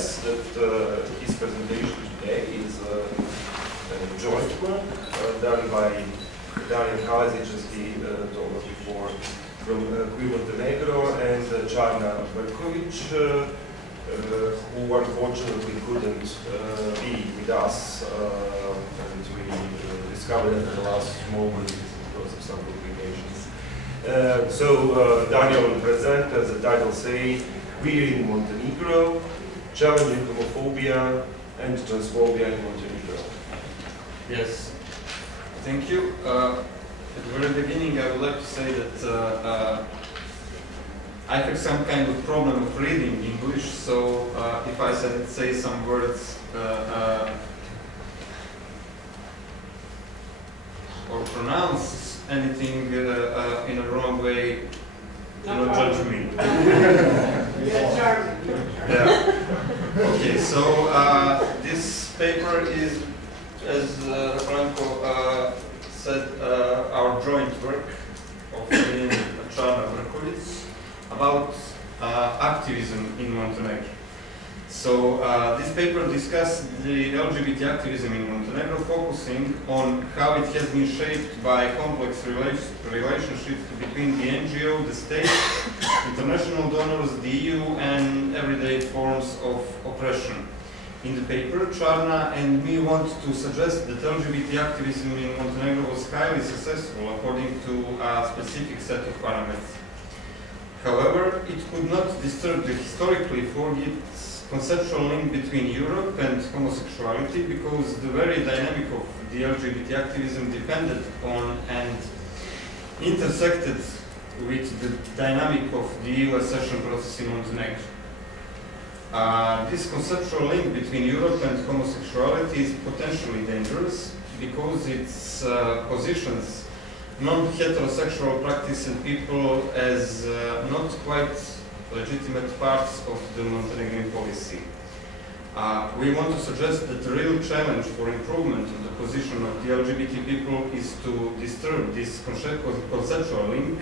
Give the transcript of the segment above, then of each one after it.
stress that his presentation today is a joint work done by Danijel Kalezić, as he told us before, from Montenegro, and Čarna Verković, who unfortunately couldn't be with us, and we discovered at the last moment because of some complications. So Danijel will present, as the title says, "We in Montenegro, challenging homophobia and transphobia in Montenegro." Yes, thank you. At the very beginning, I would like to say that I have some kind of problem of reading English, so if I say some words or pronounce anything in a wrong way, do not judge me. Yeah. Okay, so this paper is, as Franko said, our joint work of me and Čarna Verković about activism in Montenegro. So this paper discussed the LGBT activism in Montenegro, focusing on how it has been shaped by complex relationships between the NGO, the state, international donors, the EU, and everyday forms of oppression. In the paper, Čarna and me want to suggest that LGBT activism in Montenegro was highly successful according to a specific set of parameters. However, it could not disturb the historically forged conceptual link between Europe and homosexuality, because the very dynamic of the LGBT activism depended on and intersected with the dynamic of the EU accession process in Montenegro. This conceptual link between Europe and homosexuality is potentially dangerous because it positions non-heterosexual practice and people as not quite legitimate parts of the Montenegrin policy. We want to suggest that the real challenge for improvement of the position of the LGBT people is to disturb this conceptual link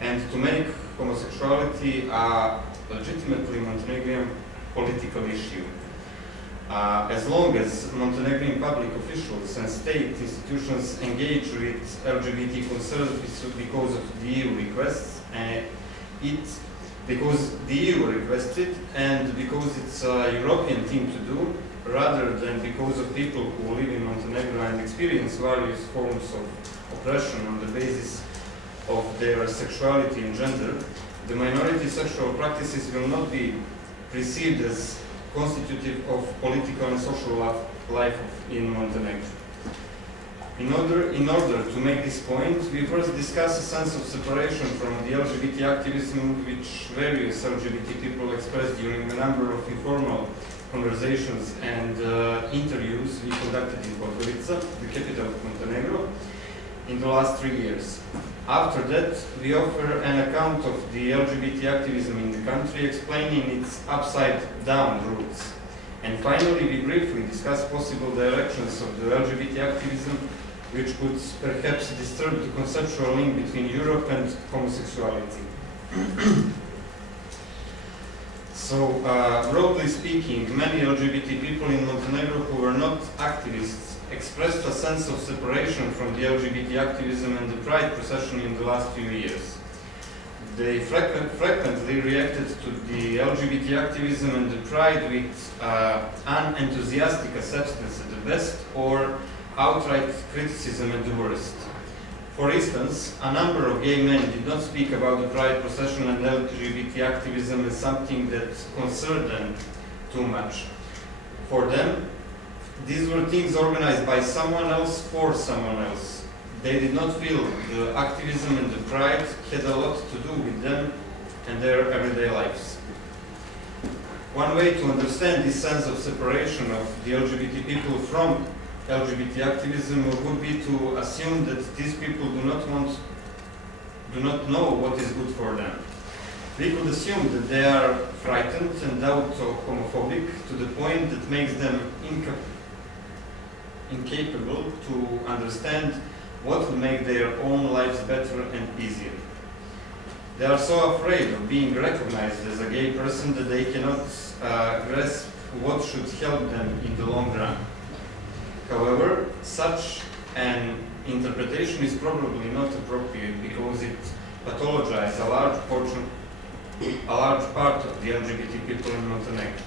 and to make homosexuality a legitimately Montenegrin political issue. As long as Montenegrin public officials and state institutions engage with LGBT concerns because of the EU requests, because the EU requested and because it's a European thing to do, rather than because of people who live in Montenegro and experience various forms of oppression on the basis of their sexuality and gender, the minority sexual practices will not be perceived as constitutive of political and social life in Montenegro. In order to make this point, we first discuss a sense of separation from the LGBT activism which various LGBT people expressed during a number of informal conversations and interviews we conducted in Podgorica, the capital of Montenegro, in the last 3 years. After that, we offer an account of the LGBT activism in the country, explaining its upside-down roots. And finally, we briefly discuss possible directions of the LGBT activism which could perhaps disturb the conceptual link between Europe and homosexuality. So, broadly speaking, many LGBT people in Montenegro who were not activists expressed a sense of separation from the LGBT activism and the Pride procession in the last few years. They frequently reacted to the LGBT activism and the Pride with unenthusiastic acceptance at the best or outright criticism at the worst. For instance, a number of gay men did not speak about the Pride procession and LGBT activism as something that concerned them too much. For them, these were things organized by someone else for someone else. They did not feel the activism and the Pride had a lot to do with them and their everyday lives. One way to understand this sense of separation of the LGBT people from LGBT activism would be to assume that these people do not know what is good for them. We could assume that they are frightened and homophobic to the point that makes them incapable to understand what will make their own lives better and easier. They are so afraid of being recognized as a gay person that they cannot grasp what should help them in the long run. However, such an interpretation is probably not appropriate because it pathologizes a large part of the LGBT people in Montenegro.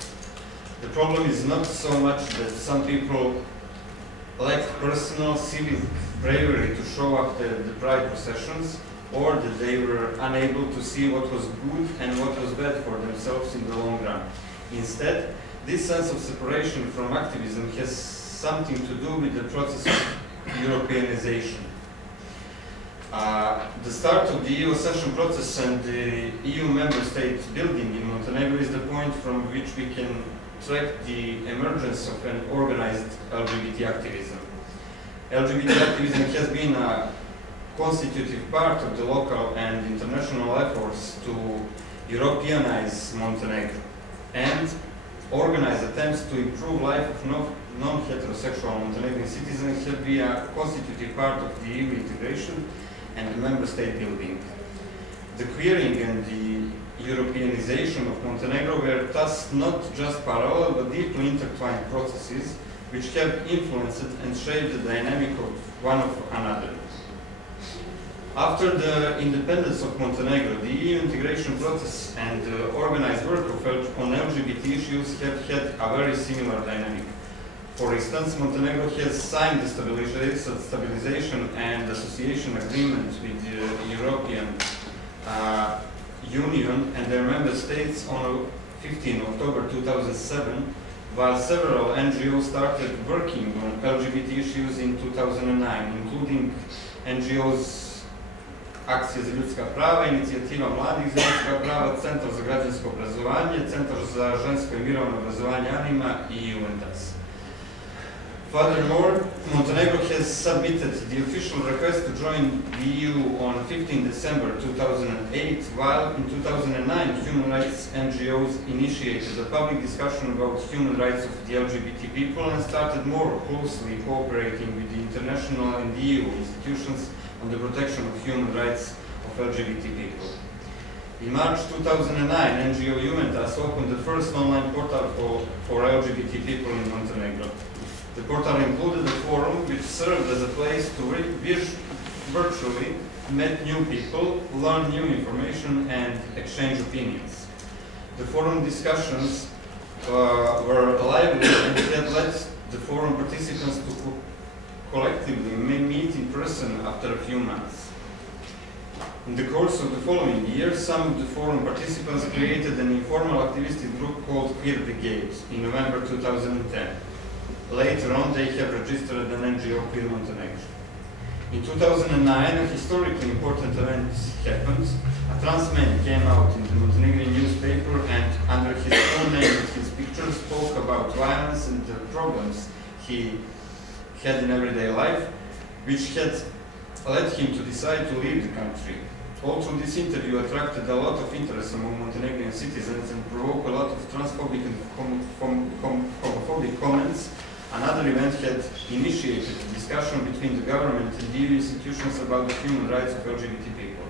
The problem is not so much that some people lacked personal civic bravery to show up the pride processions, or that they were unable to see what was good and what was bad for themselves in the long run. Instead, this sense of separation from activism has something to do with the process of Europeanization. The start of the EU accession process and the EU member state building in Montenegro is the point from which we can track the emergence of an organized LGBT activism. LGBT activism has been a constitutive part of the local and international efforts to Europeanize Montenegro and organize attempts to improve life of non-heterosexual Montenegrin citizens have been a constitutive part of the EU integration and the member state building. The queering and the Europeanization of Montenegro were thus not just parallel but deeply intertwined processes which have influenced and shaped the dynamic of one of another. After the independence of Montenegro, the EU integration process and the organized work on LGBT issues have had a very similar dynamic. For instance, Montenegro has signed the stabilization and association agreement with the European Union and their member states on 15 October 2007, while several NGOs started working on LGBT issues in 2009, including NGOs Akcija za ljudska prava, Inicijativa mladih za ljudska prava, Centar za građansko obrazovanje, Centar za žensko i mirovno obrazovanje Anima i UNTAS. Furthermore, Montenegro has submitted the official request to join the EU on 15 December 2008, while in 2009 human rights NGOs initiated a public discussion about human rights of the LGBT people and started more closely cooperating with the international and EU institutions on the protection of human rights of LGBT people. In March 2009, NGO UNTAS opened the first online portal for LGBT people in Montenegro. The portal included a forum which served as a place to virtually meet new people, learn new information and exchange opinions. The forum discussions were lively and had led the forum participants to collectively meet in person after a few months. In the course of the following year, some of the forum participants created an informal activistic group called Queer Brigade in November 2010. Later on, they have registered an NGO Queer Montenegro. In 2009, a historically important event happened. A trans man came out in the Montenegrin newspaper and, under his own name and his picture, spoke about violence and the problems he had in everyday life, which had led him to decide to leave the country. Also, this interview attracted a lot of interest among Montenegrin citizens and provoked a lot of transphobic and homophobic comments. Another event had initiated a discussion between the government and the EU institutions about the human rights of LGBT people.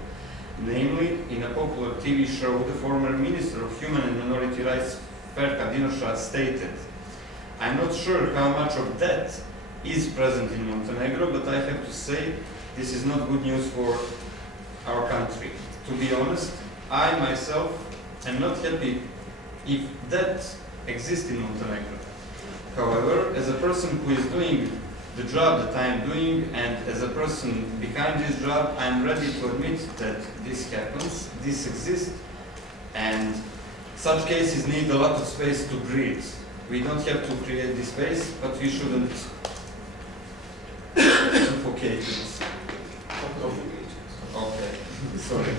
Namely, in a popular TV show, the former Minister of Human and Minority Rights, Franko, stated, "I'm not sure how much of that is present in Montenegro, but I have to say this is not good news for our country. To be honest, I myself am not happy if that exists in Montenegro. However, as a person who is doing the job that I am doing and as a person behind this job, I am ready to admit that this happens, this exists, and such cases need a lot of space to breathe. We don't have to create this space, but we shouldn't suffocate it." Okay, sorry.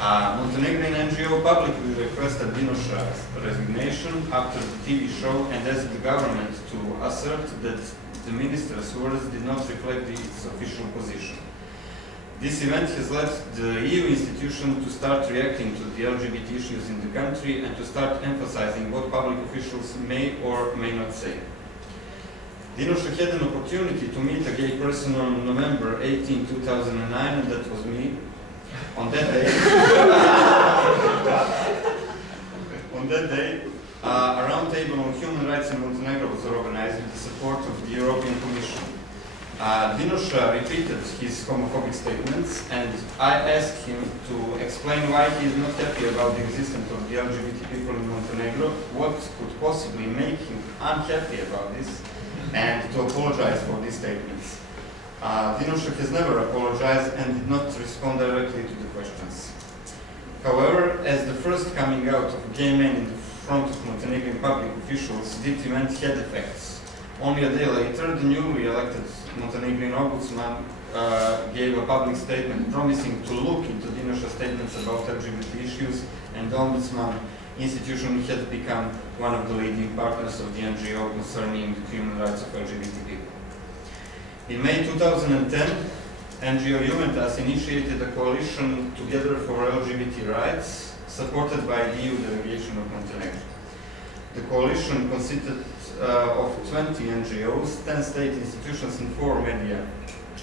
Montenegrin NGO publicly requested Dinoš's resignation after the TV show and asked the government to assert that the minister's words did not reflect its official position. This event has led the EU institution to start reacting to the LGBT issues in the country and to start emphasizing what public officials may or may not say. Dinoš had an opportunity to meet a gay person on November 18, 2009, and that was me. On that day, a roundtable on human rights in Montenegro was organized with the support of the European Commission. Dinoša repeated his homophobic statements, and I asked him to explain why he is not happy about the existence of the LGBT people in Montenegro, what could possibly make him unhappy about this, and to apologize for these statements. Dinoša has never apologized and did not respond directly to the questions. However, as the first coming out of a gay man in the front of Montenegrin public officials, this event had effects. Only a day later, the newly elected Montenegrin ombudsman gave a public statement promising to look into Dinoša's statements about LGBT issues, and the ombudsman institution had become one of the leading partners of the NGO concerning the human rights of LGBT people. In May 2010, NGO Juventus initiated a coalition together for LGBT rights, supported by the EU delegation of Montenegro. The coalition consisted of 20 NGOs, 10 state institutions, and 4 media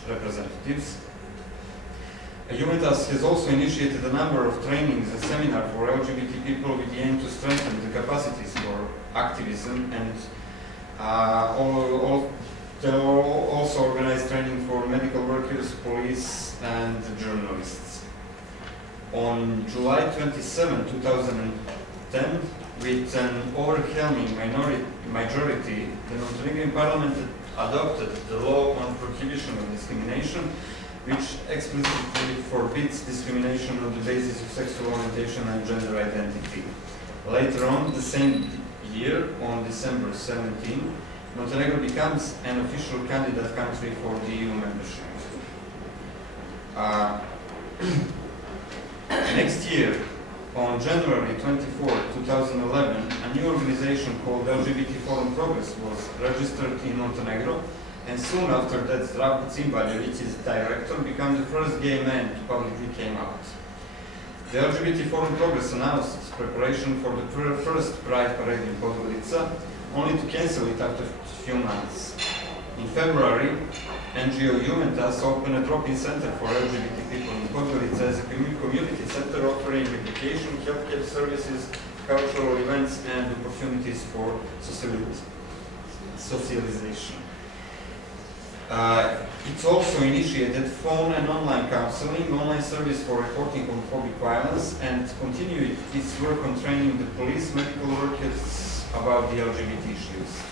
representatives. Juventus has also initiated a number of trainings and seminars for LGBT people with the aim to strengthen the capacities for activism, and they also organize training for medical workers, police, and journalists. On July 27, 2010, with an overwhelming majority, the Montenegrin Parliament adopted the law on prohibition of discrimination, which explicitly forbids discrimination on the basis of sexual orientation and gender identity. Later on, the same year, on December 17, Montenegro becomes an official candidate country for the EU membership. Next year, on January 24, 2011, a new organization called LGBT Forum Progress was registered in Montenegro, and soon after that, Franko, which is director, became the first gay man to publicly came out. The LGBT Forum Progress announced its preparation for the first Pride Parade in Podgorica, only to cancel it after a few months. In February, NGO Juventus opened a drop-in center for LGBT people in Podgorica as a community center offering education, healthcare services, cultural events, and opportunities for socialization. It also initiated phone and online counseling, online service for reporting homophobic violence, and continued its work on training the police, medical workers about the LGBT issues.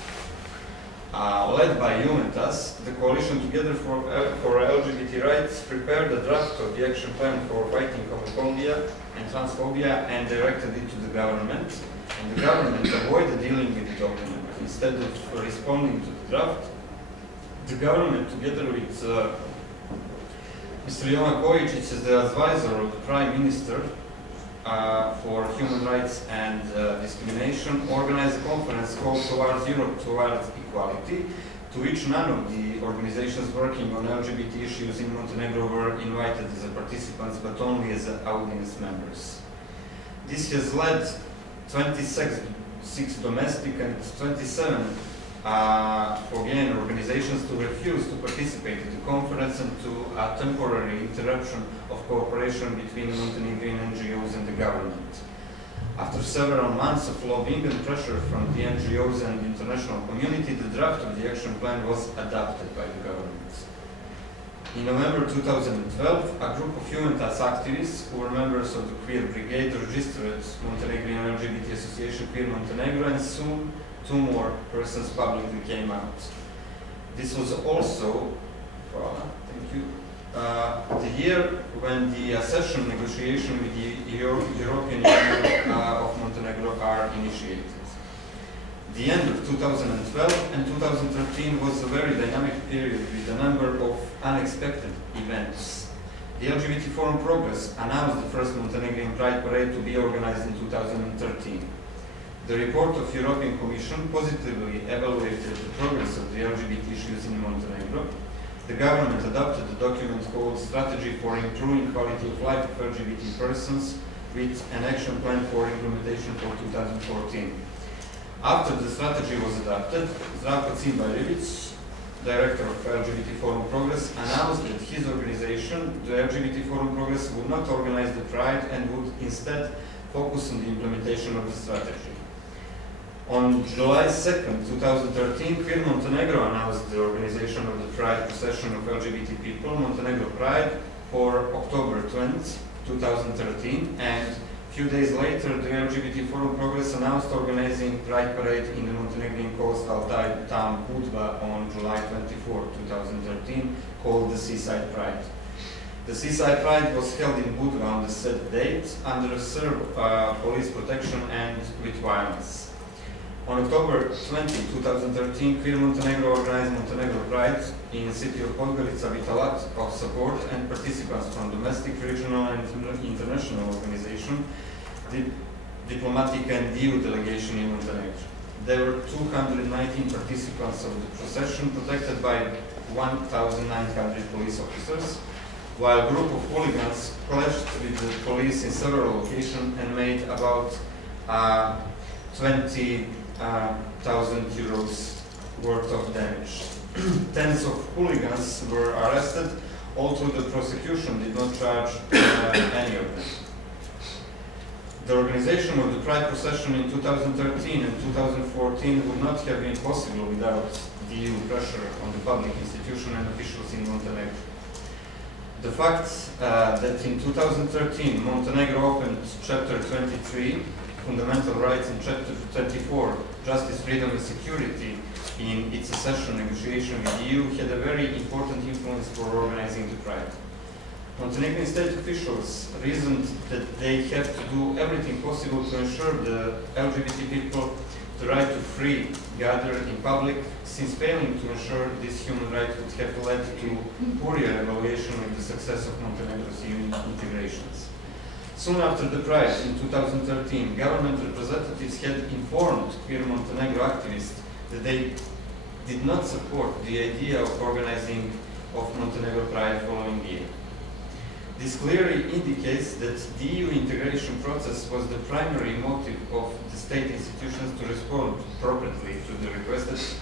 Led by Juventus, the coalition Together for LGBT Rights prepared a draft of the action plan for fighting homophobia and transphobia and directed it to the government. And the government avoided dealing with the document. Instead of responding to the draft, the government, together with Mr. Jovan Kojic, as the advisor of the Prime Minister for Human Rights and Discrimination, organized a conference called Towards Europe, Towards Equality, to which none of the organizations working on LGBT issues in Montenegro were invited as participants, but only as audience members. This has led 26 domestic and 27 foreign organizations to refuse to participate in the conference and to a temporary interruption of cooperation between Montenegrin NGOs and the government. After several months of lobbying and pressure from the NGOs and the international community, the draft of the action plan was adopted by the government. In November 2012, a group of Juventus activists who were members of the Queer Brigade registered Montenegrin LGBT Association Queer Montenegro, and soon 2 more persons publicly came out. This was also the year when the accession negotiation with the European Union of Montenegro are initiated. The end of 2012 and 2013 was a very dynamic period with a number of unexpected events. The LGBT Forum Progress announced the first Montenegrin Pride Parade to be organized in 2013. The report of the European Commission positively evaluated the progress of the LGBT issues in Montenegro. The government adopted a document called Strategy for Improving Quality of Life of LGBT Persons, with an action plan for implementation for 2014. After the strategy was adopted, Zdravko Cimbaljević, director of LGBT Forum Progress, announced that his organization, the LGBT Forum Progress, would not organize the Pride and would instead focus on the implementation of the strategy. On July 2nd, 2013, Queer Montenegro announced the organization of the Pride procession of LGBT people, Montenegro Pride, for October 20th, 2013, and a few days later, the LGBT Forum Progress announced organizing Pride Parade in the Montenegrin coastal town Budva on July 24, 2013, called the Seaside Pride. The Seaside Pride was held in Budva on the said date under Serb police protection and with violence. On October 20, 2013, Queer Montenegro organized Montenegro Pride in the city of Podgorica with a lot of support and participants from domestic, regional and international organizations, the diplomatic and EU delegation in Montenegro. There were 219 participants of the procession, protected by 1,900 police officers, while a group of hooligans clashed with the police in several locations and made about 20,000 euros worth of damage. Tens of hooligans were arrested, although the prosecution did not charge any of them. The organization of the Pride procession in 2013 and 2014 would not have been possible without the EU pressure on the public institutions and officials in Montenegro. The fact that in 2013 Montenegro opened Chapter 23, Fundamental Rights, and Chapter 24, Justice, Freedom and Security, in its accession negotiation with the EU had a very important influence for organizing the Pride. Montenegrin state officials reasoned that they have to do everything possible to ensure the LGBT people the right to free gather in public, since failing to ensure this human right would have led to poorer evaluation of the success of Montenegro's EU integrations. Soon after the Pride in 2013, government representatives had informed Queer Montenegro activists that they did not support the idea of organizing of Montenegro Pride following the year. This clearly indicates that the EU integration process was the primary motive of the state institutions to respond appropriately to the requests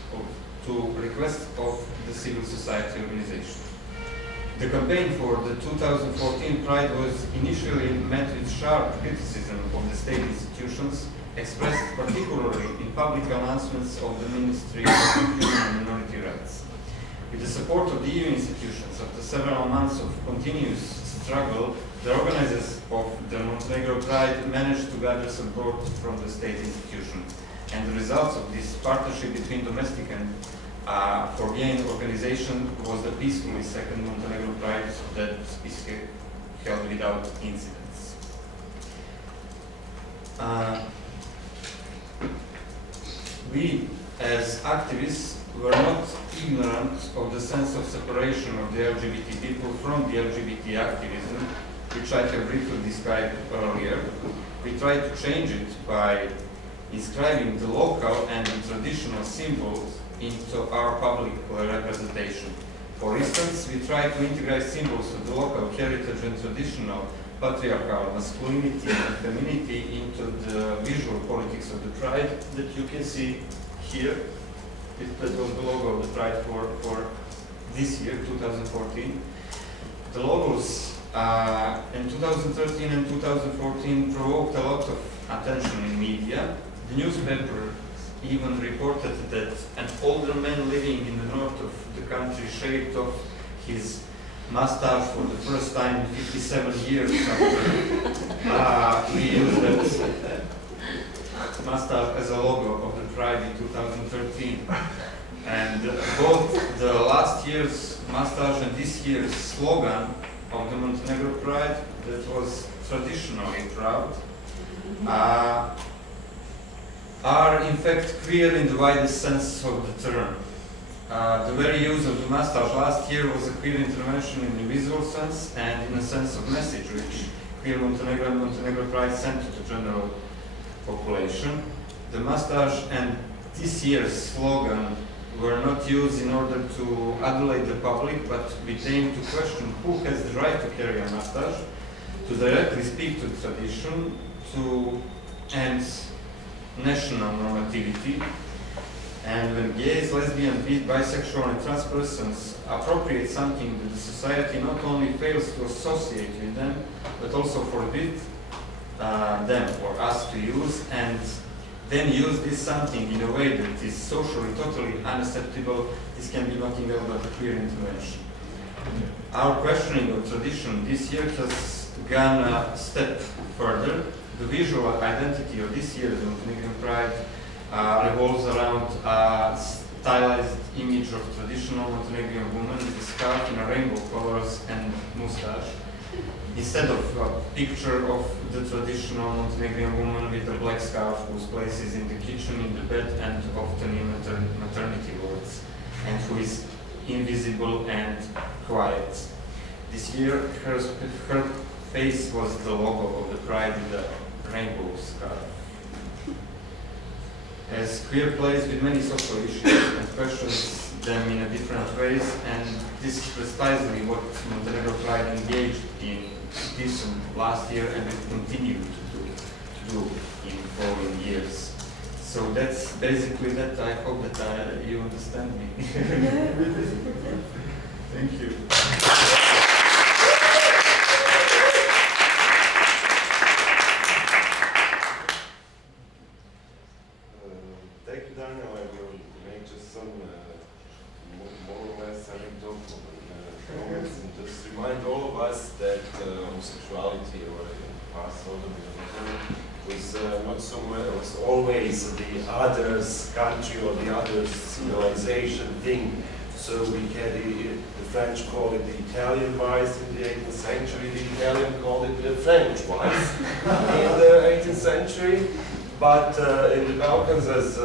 of the civil society organization. The campaign for the 2014 Pride was initially met with sharp criticism of the state institutions, expressed particularly in public announcements of the Ministry of Human and Minority Rights. With the support of the EU institutions, after several months of continuous struggle, the organizers of the Montenegro Pride managed to gather support from the state institution. And the results of this partnership between domestic and foreign organization was the peacefully second Montenegro Pride that is held without incidents. We, as activists, were not ignorant of the sense of separation of the LGBT people from the LGBT activism, which I have briefly described earlier. We tried to change it by inscribing the local and the traditional symbols into our public representation. For instance, we tried to integrate symbols of the local heritage and traditional patriarchal masculinity and femininity into the visual politics of the Pride that you can see here. That was the logo of the Pride for this year, 2014. The logos in 2013 and 2014 provoked a lot of attention in media. The newspaper even reported that an older man living in the north of the country shaved off his mustache for the first time in 57 years after we used that mustache as a logo of the Pride in 2013. And both the last year's mustache and this year's slogan of the Montenegro Pride, that was traditionally proud, are in fact queer in the widest sense of the term. The very use of the mustache last year was a queer intervention in the visual sense and in a sense of message which Queer Montenegro and Montenegro Pride sent to the general population. The mustache and this year's slogan were not used in order to adulate the public, but with aim to question who has the right to carry a mustache, to directly speak to tradition, and national normativity, And when gays, lesbians, bisexual and trans persons appropriate something that the society not only fails to associate with them, but also forbid them or us to use, and then use this something in a way that is socially totally unacceptable, this can be nothing else but a clear intervention. Our questioning of tradition this year has gone a step further. The visual identity of this year's Montenegrin Pride revolves around a stylized image of traditional Montenegrin woman with a scarf in a rainbow colors and moustache, instead of a picture of the traditional Montenegrin woman with a black scarf whose place is in the kitchen, in the bed, and often in maternity wards, and who is invisible and quiet. This year, her face was the logo of the Pride in the rainbow scarf. As queer plays with many social issues and questions them in a different ways, and this is precisely what Montenegro Pride engaged in this last year and will continue to do in following years. So that's basically that. I hope that you understand me. Thank you. Thank you, Danijel. I will make just some more or less anecdotal comments and just remind all of us that homosexuality, or in the past was not so much, was always the other's country or the other's civilization thing. So we had the French called it the Italian vice in the 18th century, the Italian called it the French vice in the 18th century. But in the Balkans, as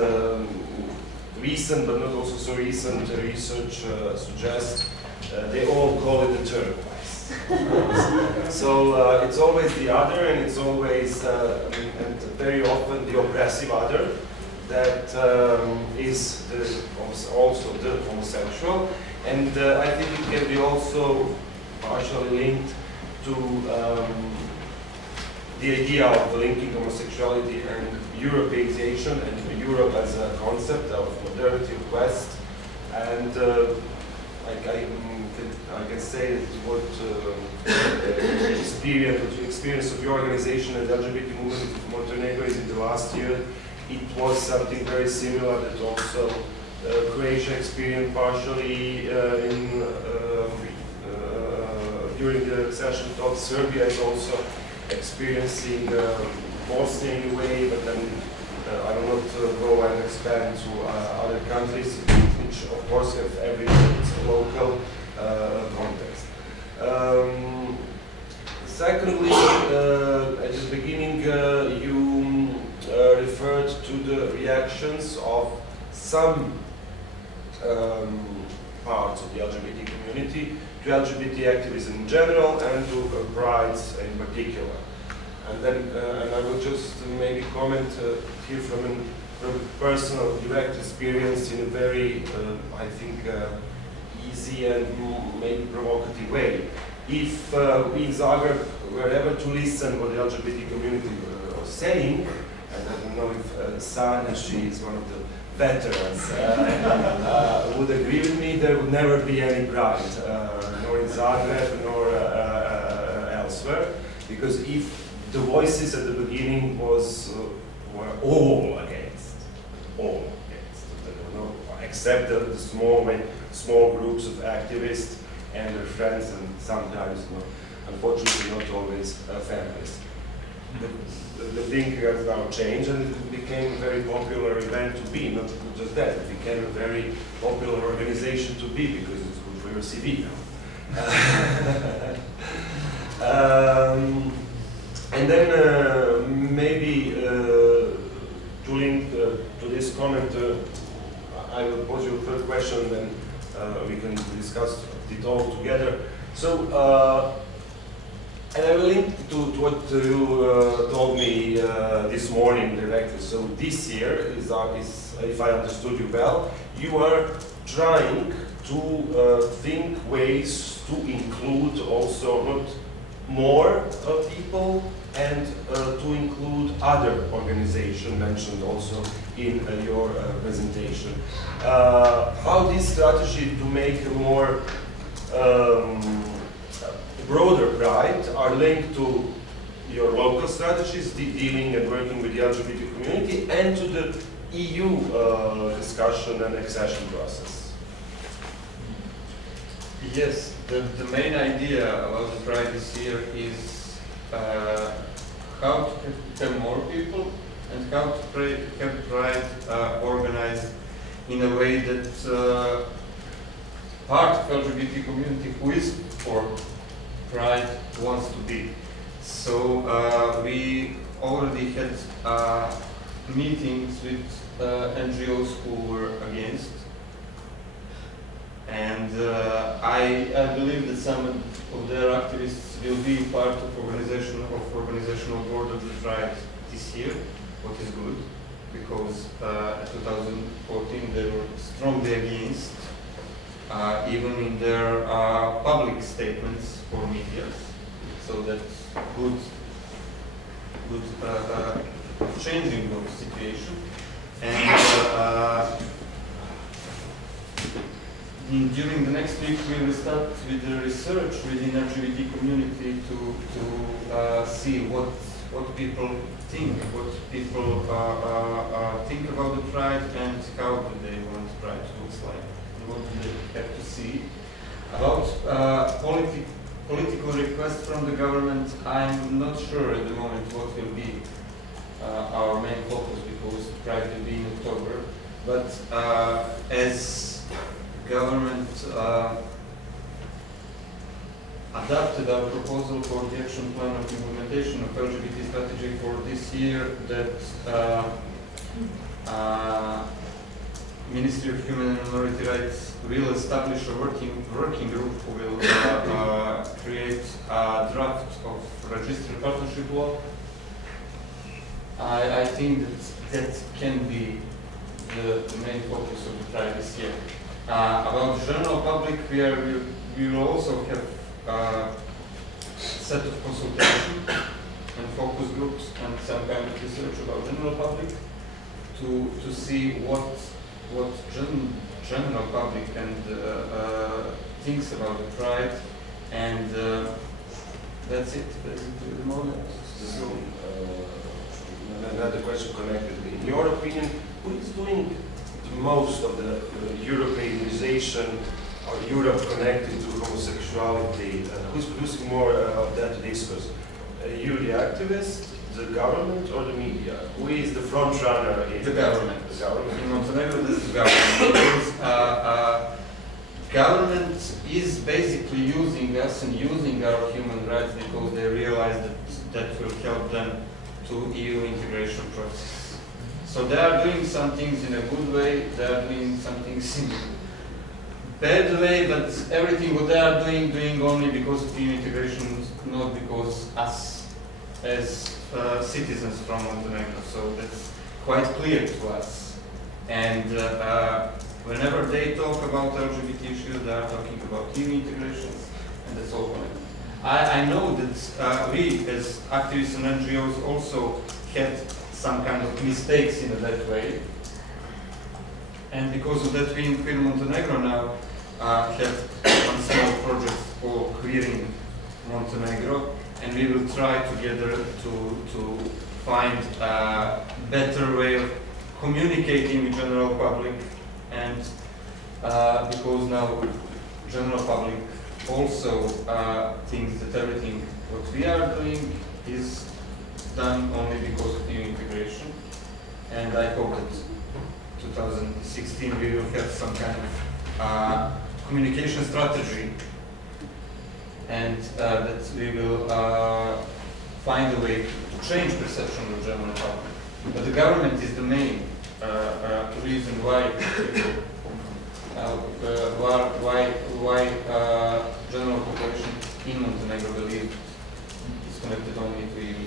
recent but not also so recent research suggests, they all call it the third vice. So it's always the other, and it's always, and very often the oppressive other, that is also the homosexual. And I think it can be also partially linked to the idea of linking homosexuality and Europeization and Europe as a concept of modernity of West. And I can say that what experience of your organization and the LGBT movement in Montenegro is in the last year. It was something very similar that also Croatia experienced partially during the accession talks. Serbia is also experiencing Bosnia in a way, but then I will not go and expand to other countries, which of course have every local context. Secondly, at the beginning you referred to the reactions of some parts of the LGBT community to LGBT activism in general and to prides in particular. And then and I will just maybe comment here from a personal direct experience in a very, I think, easy and maybe provocative way. If we in Zagreb were ever to listen what the LGBT community was saying, and I don't know if Sana, she is one of the veterans, would agree with me, there would never be any pride, nor in Zagreb, nor elsewhere, because if the voices at the beginning were all against, except the small groups of activists and their friends, and sometimes, unfortunately, not always families. The thinking has now changed, and it became a very popular event to be. Not just that, it became a very popular organization to be because it's good for your CV now. And then maybe to link to this comment, I will pose you a third question, then we can discuss it all together. So, and I will link to what you told me this morning directly. So this year is, if I understood you well, you are trying to think ways to include also not more people and to include other organizations mentioned also in your presentation. How this strategy to make a more broader pride are linked to your local strategies, dealing and working with the LGBT community, and to the EU discussion and accession process? Yes, the main idea about the Pride this year is how to have more people and how to have Pride organized in a way that part of LGBT community who is for Pride wants to be. So we already had meetings with NGOs who were against, and I believe that some of their activists will be part of organizational board of the Pride this year, what is good, because in 2014 they were strongly against, even in their public statements for media. So that's good changing of the situation. And during the next week we will start with the research within the LGBT community to see what people think, what people think about the Pride, and how do they want Pride to look like, and what do they have to see. About political requests from the government, I'm not sure at the moment what will be our main focus, because Pride will be in October. But as government adapted our proposal for the action plan of implementation of LGBT strategy for this year, that Ministry of Human and Minority Rights will establish a working group who will create a draft of registered partnership law. I think that can be the main focus of the Pride this year. About the general public, we will also have a set of consultation and focus groups and some kind of research about general public to see what general public and thinks about the Pride, and that's it basically at the moment. So, another question connected. In your opinion, who is doing the most of the Europeanization or Europe connected to homosexuality? Who's producing more of that discourse? You, the activists, the government, or the media? Who is the front runner in the government? The government. In Montenegro, this is the government. Because government is basically using us and using our human rights because they realize that will help them to EU integration process. So they are doing some things in a good way, they are doing some things in a bad way, but everything what they are doing only because of EU integration, not because us as citizens from Montenegro. So that's quite clear to us. And whenever they talk about LGBT issues, they are talking about EU integrations, and that's all connected. I know that we as activists and NGOs also had some kind of mistakes in that way, and because of that we in Queer Montenegro now have one small project for queering Montenegro, and we will try together to find a better way of communicating with general public, and because now general public also thinks that everything what we are doing is done only because of EU integration, and I hope that 2016 we will have some kind of communication strategy, and that we will find a way to change perception of general public. But the government is the main reason why general population in Montenegro believe it's connected only to EU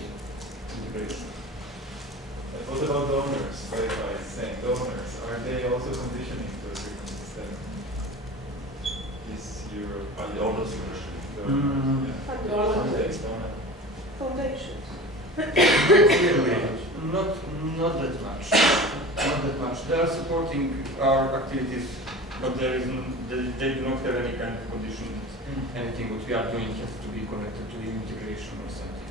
integration. What about donors? By saying donors, are they also conditioning to a certain system? Is Europe donors conditioning? Foundations. Not that much. Not that much. They are supporting our activities, but they do not have any kind of condition that anything what we are doing has to be connected to the integration or something.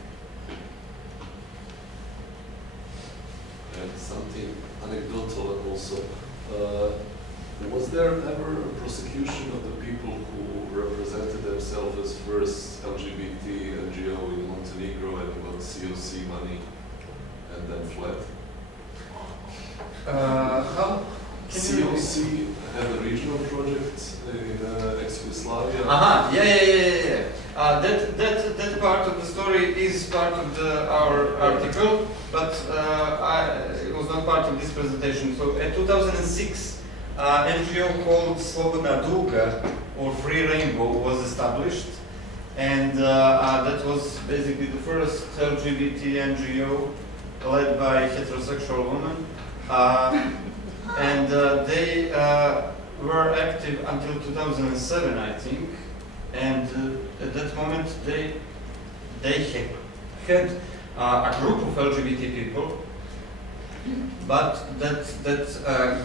And something anecdotal also. Was there ever a prosecution of the people who represented themselves as first LGBT NGO in Montenegro and got COC money and then fled? How? COC had a regional project in ex-Yugoslavia. Yeah. That part of the story is part of our article, but it was not part of this presentation. So in 2006, NGO called Slobodna Duga, or Free Rainbow, was established, and that was basically the first LGBT NGO led by heterosexual women, and they were active until 2007, I think, and at that moment they had a group of LGBT people. But that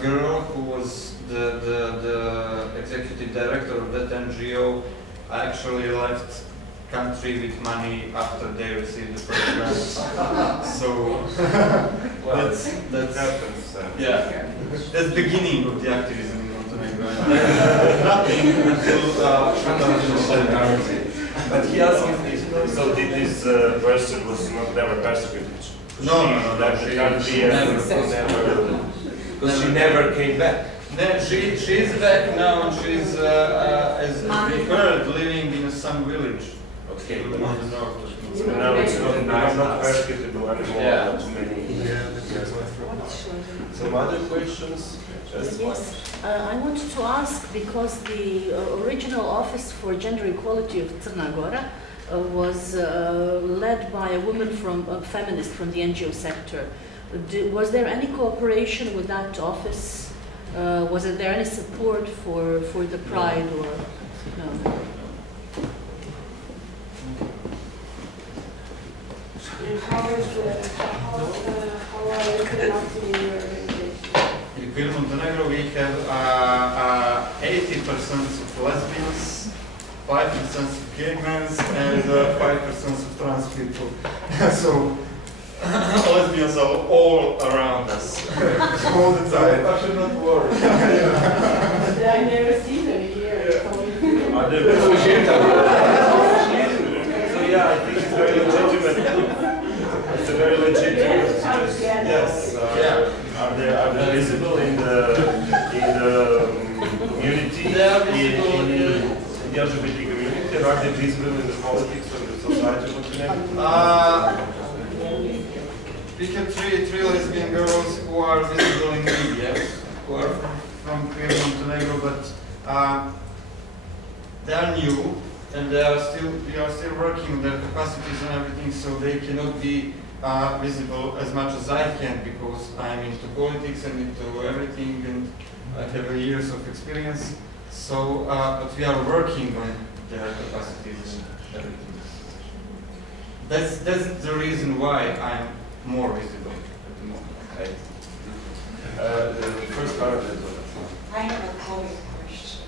girl who was the executive director of that NGO actually left country with money after they received the first grant. So that's that's beginning of the activism in Montenegro. Nothing until 2007. But he asked if so this person was never persecuted. No, because she never came back. She's back now, and she's as we heard, living in some village. Okay, on the north. so now it's not persecuted anymore. Yeah. Too many. Some other questions? Yes, I wanted to ask, because the original Office for Gender Equality of Crna Gora was led by a woman a feminist from the NGO sector. Was there any cooperation with that office? Was there any support for the Pride, or no? How are you conducting your organization? In Montenegro we have 80% of lesbians, 5% of gay men, and 5% of trans people. So lesbians are all around us, all the time. I should not worry. I never seen them here. So yeah, I think it's very legitimate. It's a very legitimate. Yes. Are they visible in the community? They are visible in the LGBT community. Are they visible in the politics of the society of Montenegro? We have three lesbian girls who are visible in media, who are from Montenegro, but they are new, and we are still working on their capacities and everything, so they cannot be visible as much as I can, because I'm into politics and into everything, and I have years of experience. So, but we are working on their capacities and everything. That's the reason why I'm more visible at the moment. Okay. The first part of it. I have a comic question.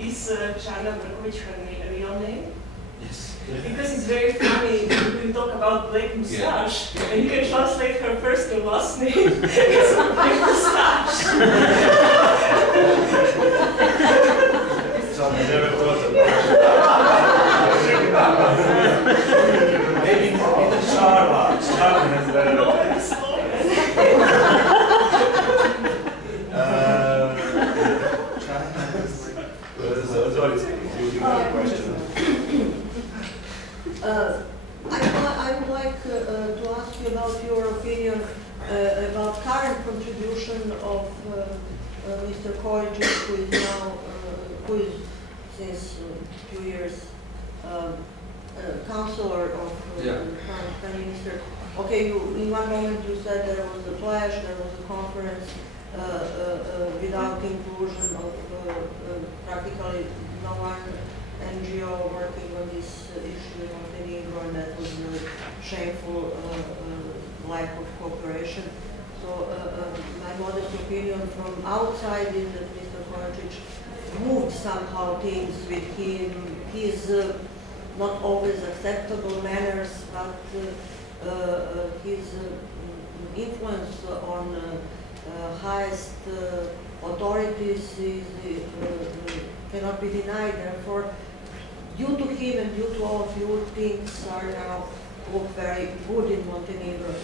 Is Chana Brkovic her real name? Yes. Because it's very funny when we talk about black moustache, and you can translate her first and last name. It's a black moustache. So I never thought about it. Maybe the Charla has better. No, it's not. I would like to ask you about your opinion about current contribution of Mr. Kalezić, who is now, who is since 2 years counselor of the current Prime Minister. Okay, in one moment you said there was a clash, there was a conference without inclusion of practically no one NGO working on this issue in Montenegro, and that was really shameful lack of cooperation. So my modest opinion from outside is that Mr. Kajevska moved somehow things with him. His not always acceptable manners, but his influence on highest authorities cannot be denied. Therefore, due to him and due to all of you, things are now look very good in Montenegro.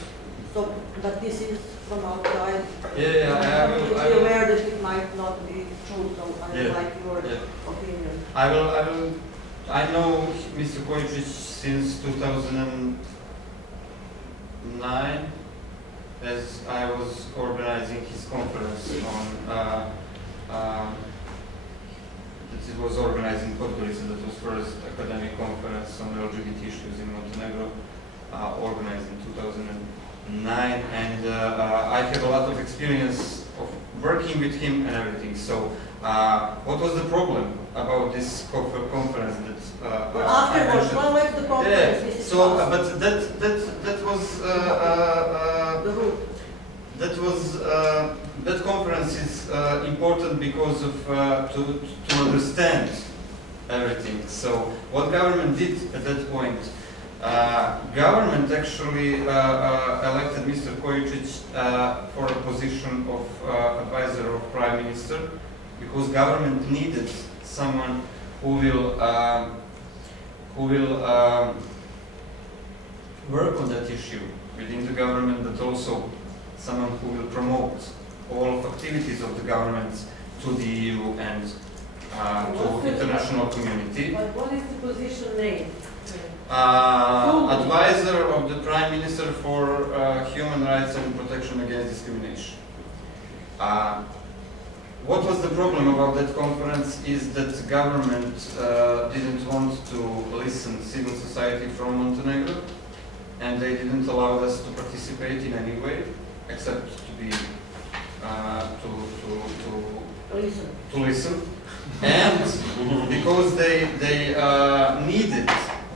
So, but this is from outside. Yeah, I will be aware that it might not be true. So I would like your opinion. I know Mr. Kajevska since 2009, as I was organizing his conference on. It was organized in Podgorica. That was first academic conference on LGBT issues in Montenegro, organized in 2009, and I had a lot of experience of working with him and everything. So, what was the problem about this conference that afterwards, what was the conference? Yeah. So, but that was the root. That conference is important because of to understand everything. So what government did at that point, government actually elected Mr. Kajevska for a position of advisor of Prime Minister, because government needed someone who will work on that issue within the government, but also someone who will promote all of activities of the government to the EU and to international community. But what is the position name? Advisor of the Prime Minister for Human Rights and Protection Against Discrimination. What was the problem about that conference is that the government didn't want to listen to civil society from Montenegro, and they didn't allow us to participate in any way, except to be to listen, and because they needed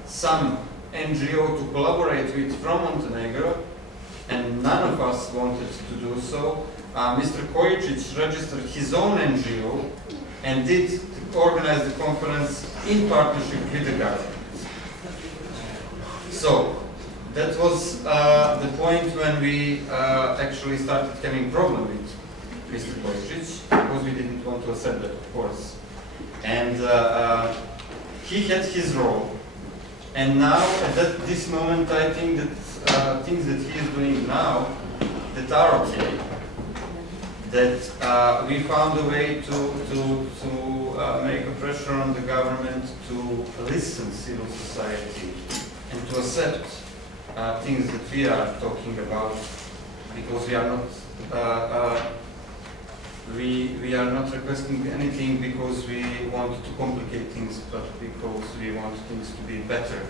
some NGO to collaborate with from Montenegro, and none of us wanted to do so. Mr. Kajevska registered his own NGO and did organize the conference in partnership with the government. So that was the point when we actually started having problem with Mr. Kajevska, because we didn't want to accept that, of course. And he had his role. And now, at this moment, I think that things that he is doing now that are okay, that we found a way to make a pressure on the government to listen to civil society and to accept things that we are talking about, because we are not we are not requesting anything because we want to complicate things, but because we want things to be better.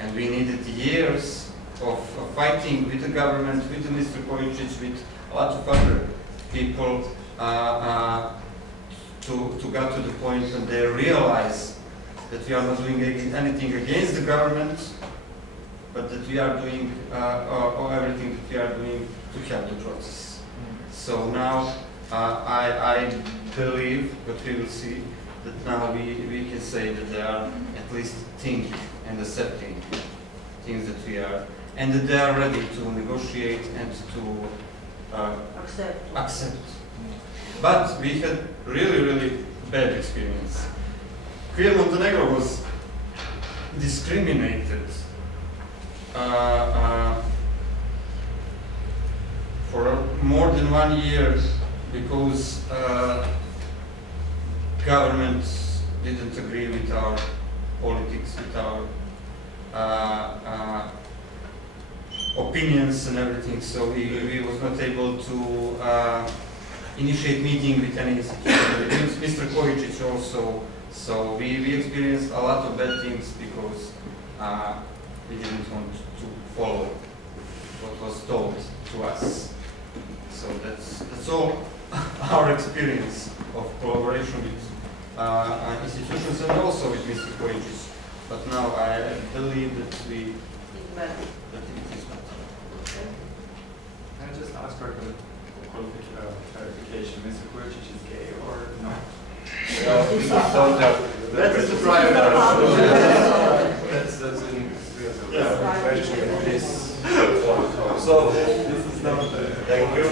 And we needed years of fighting with the government, with Mr. Kajevska, with a lot of other people to get to the point when they realize that we are not doing anything against the government, but that we are doing everything that we are doing to help the process. So now I believe, but we will see, that now we can say that they are at least thinking and accepting things that we are, and that they are ready to negotiate and to accept. But we had really bad experience. Queer Montenegro was discriminated for more than 1 year because government didn't agree with our politics, with our opinions and everything, so we was not able to initiate meeting with any institution. Mr. Kajevska also, so we experienced a lot of bad things because we didn't want to follow what was told to us. So that's all our experience of collaboration with institutions and also with Mr. Kajevska. But now I believe that we better. Can I just ask for a clarification? Mr. Kajevska is gay or no? That is the private That's in this. So, This is not thank you.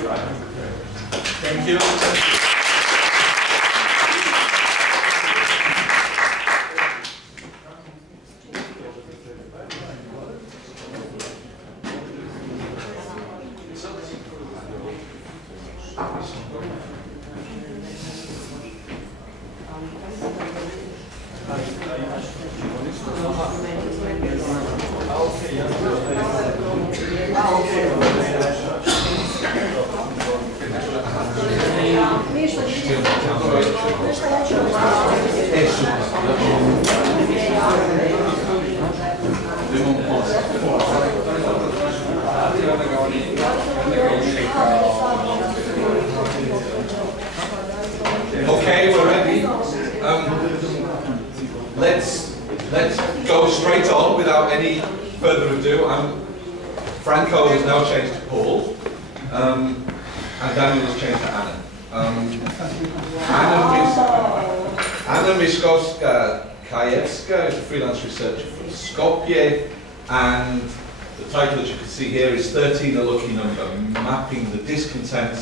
Thank you. Okay, we're ready. Let's go straight on without any further ado. Franko has now changed to Paul, and Danijel has changed to Anna. Anna Miškovska Kajevska is a freelance researcher from Skopje, and the title, as you can see here, is 13 a lucky number, mapping the discontent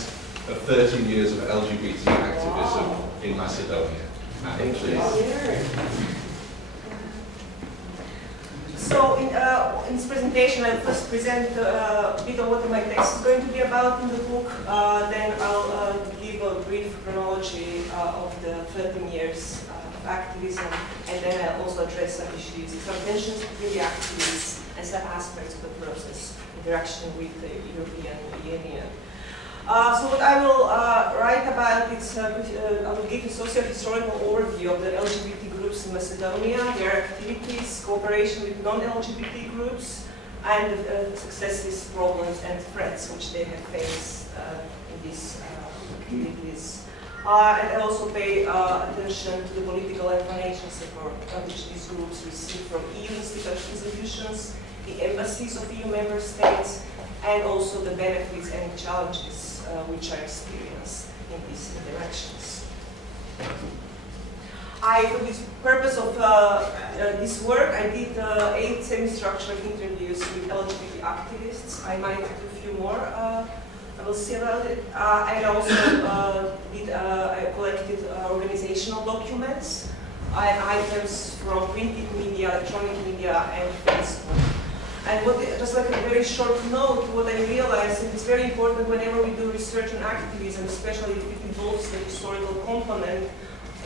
of 13 years of LGBT activism in Macedonia. Anna, please. So in this presentation, I'll first present a bit of what my text is going to be about in the book. Then I'll give a brief chronology of the 13 years of activism, and then I'll also address some issues, some tensions between the activists and some aspects of the process, interaction with the European Union. So what I will write about is, I will give a socio-historical overview of the LGBT groups in Macedonia, their activities, cooperation with non-LGBT groups, and successes, problems, and threats which they have faced in these activities. And I also pay attention to the political and financial support which these groups receive from EU institutions, the embassies of EU member states, and also the benefits and challenges which are experienced in these interactions. For the purpose of this work, I did 8 semi-structured interviews with LGBT activists. I might do a few more, I will see about it. And also I collected organizational documents and items from printed media, electronic media, and Facebook. And just like a very short note, what I realized is it's very important whenever we do research on activism, especially if it involves the historical component,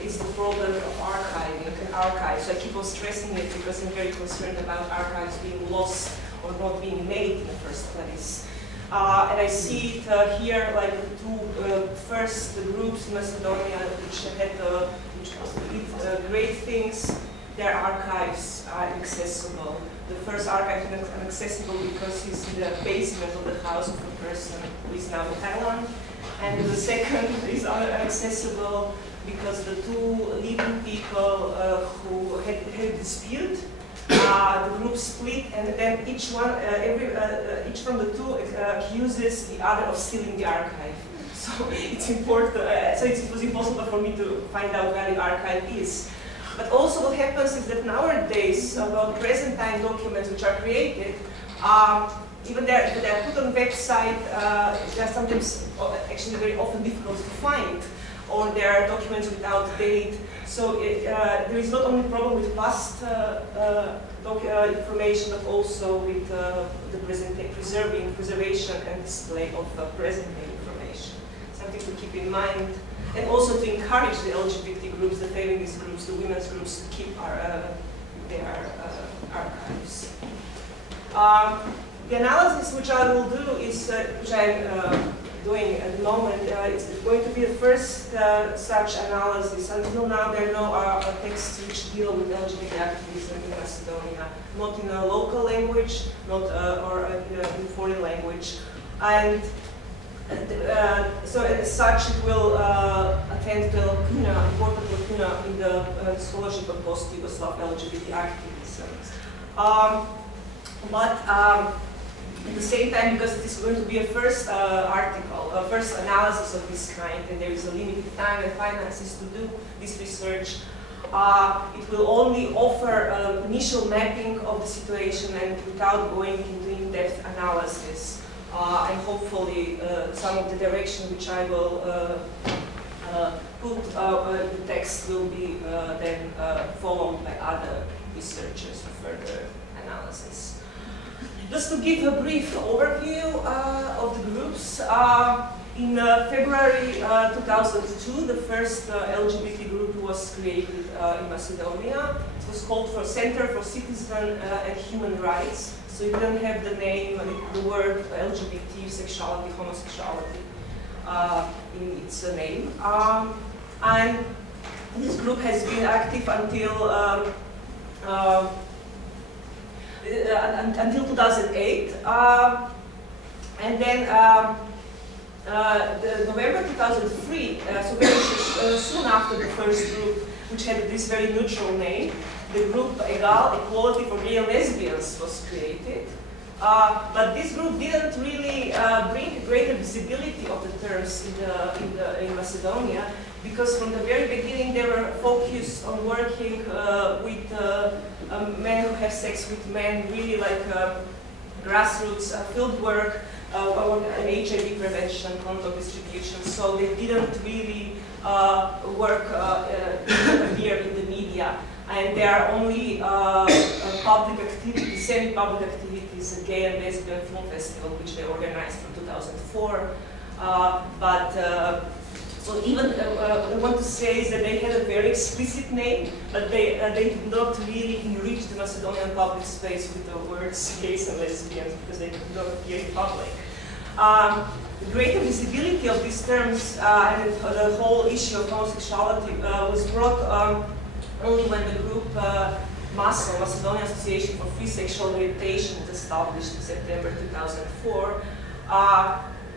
is the problem of archiving and archives. So I keep on stressing it because I'm very concerned about archives being lost or not being made in the first place. And I see it here, like the two first groups in Macedonia which did great things. Their archives are inaccessible. The first archive is inaccessible because it's in the basement of the house of a person who is now in Thailand. And the second is inaccessible because the two living people who had a dispute, the group split, and then each from the two accuses the other of stealing the archive. So it's important. So it was impossible for me to find out where the archive is. But also what happens is that nowadays, about present time documents which are created, even if they're put on website, they are sometimes actually very often difficult to find, or they are documents without date. So there is not only a problem with past information, but also with the preservation and display of present day information. Something to keep in mind. And also to encourage the LGBT groups, the feminist groups, the women's groups to keep their archives. The analysis which I will do is, which I'm doing at the moment, it's going to be the first such analysis. Until now there are no texts which deal with LGBT activism in Macedonia, not in a local language, not or in a foreign language. And so as such, it will attend to an important lacuna in the scholarship of post-Yugoslav LGBT activism. But at the same time, because it is going to be a first article, a first analysis of this kind, and there is a limited time and finances to do this research, it will only offer an initial mapping of the situation and without going into in-depth analysis. And hopefully some of the direction which I will put in the text will be then followed by other researchers for further analysis. Just to give a brief overview of the groups, in February 2002, the first LGBT group was created in Macedonia. It was called for Center for Citizen and Human Rights. So it didn't have the name, the word LGBT, sexuality, homosexuality in its name. And this group has been active until 2008. And then November 2003, so very soon after the first group, which had this very neutral name, the group Equality for Gay and Lesbians was created. But this group didn't really bring greater visibility of the terms in Macedonia, because from the very beginning they were focused on working with men who have sex with men, really like grassroots field work, HIV prevention, condom distribution. So they didn't really work here in the media. And there are only public activities, semi-public activities, a gay and lesbian film festival, which they organized from 2004. So even I want to say is that they had a very explicit name, but they did not really enrich the Macedonian public space with the words gays and lesbians, because they did not appear in public. The greater visibility of these terms and the whole issue of homosexuality was brought only when the group MASO, Macedonian Association for Free Sexual Orientation, was established in September 2004.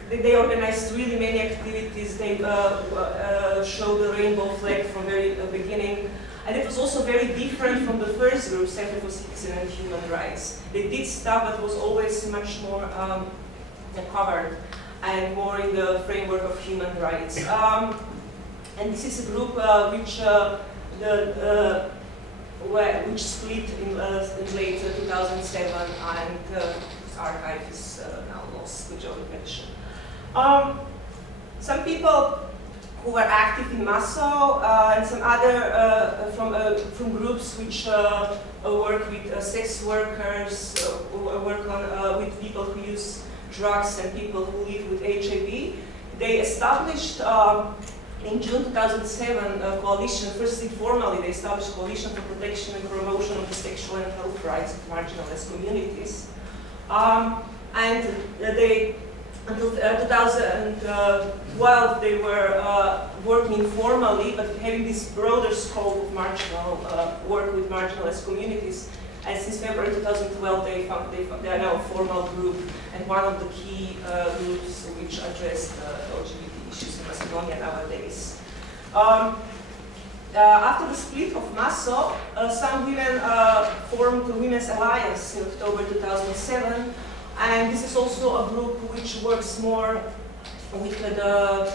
They organized really many activities. They showed the rainbow flag from very beginning. And it was also very different from the first group, Center for Citizen and Human Rights. They did stuff that was always much more covered and more in the framework of human rights. And this is a group which split in late 2007, and its archive is now lost, which I will mention. Some people who were active in MASO and some other from groups which work with sex workers, work on with people who use drugs and people who live with HIV. They established in June 2007 a coalition. First, informally, they established a coalition for protection and promotion of the sexual and health rights of marginalized communities. And they, until 2012, they were working informally, but having this broader scope of marginal work with marginalized communities. And since February 2012, they are now a formal group and one of the key groups which address LGBT issues in Macedonia nowadays. After the split of MASO, some women formed the Women's Alliance in October 2007, and this is also a group which works more with the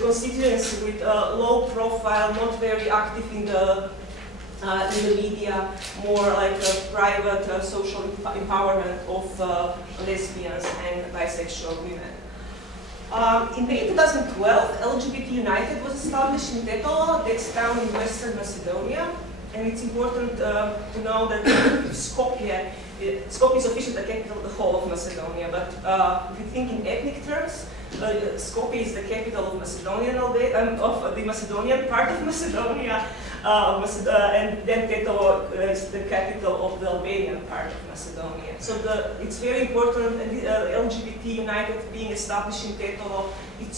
constituency, with low profile, not very active in the media, more like a private social empowerment of lesbians and bisexual women. In May 2012, LGBT United was established in Dota, that's town in Western Macedonia, and it's important to know that Skopje is officially the capital of the whole of Macedonia, but if you think in ethnic terms, Skopje is the capital of Macedonian of the Macedonian part of Macedonia, and then Teto is the capital of the Albanian part of Macedonia. So it's very important, and LGBT United being established in Teto, it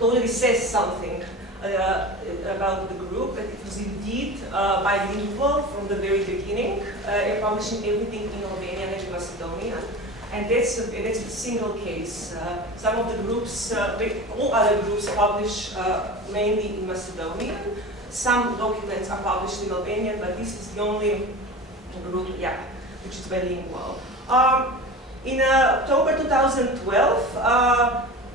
already says something about the group, that it was indeed bilingual from the very beginning, publishing everything in Albanian and in Macedonian. And that's a single case. Some of the groups, all other groups publish mainly in Macedonian. Some documents are published in Albanian, but this is the only group, which is bilingual. In October 2012,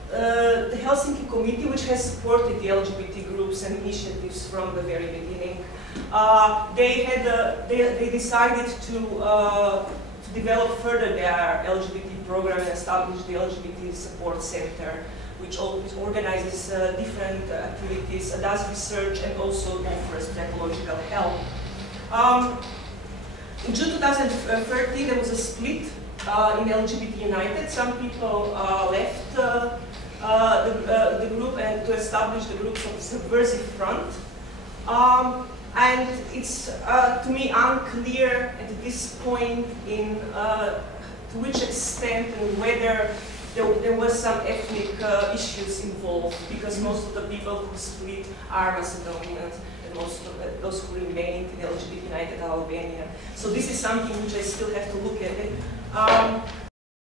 the Helsinki Committee, which has supported the LGBT groups and initiatives from the very beginning, they decided to develop further their LGBT program and establish the LGBT Support Center, which organizes different activities, does research, and also offers psychological help. In June 2013, there was a split in LGBT United. Some people left the group and to establish the group of the Subversive Front. And it's, to me, unclear at this point to which extent and whether there was some ethnic issues involved, because most of the people who split are Macedonians, and most of those who remained in LGBT United are Albanian. So this is something which I still have to look at.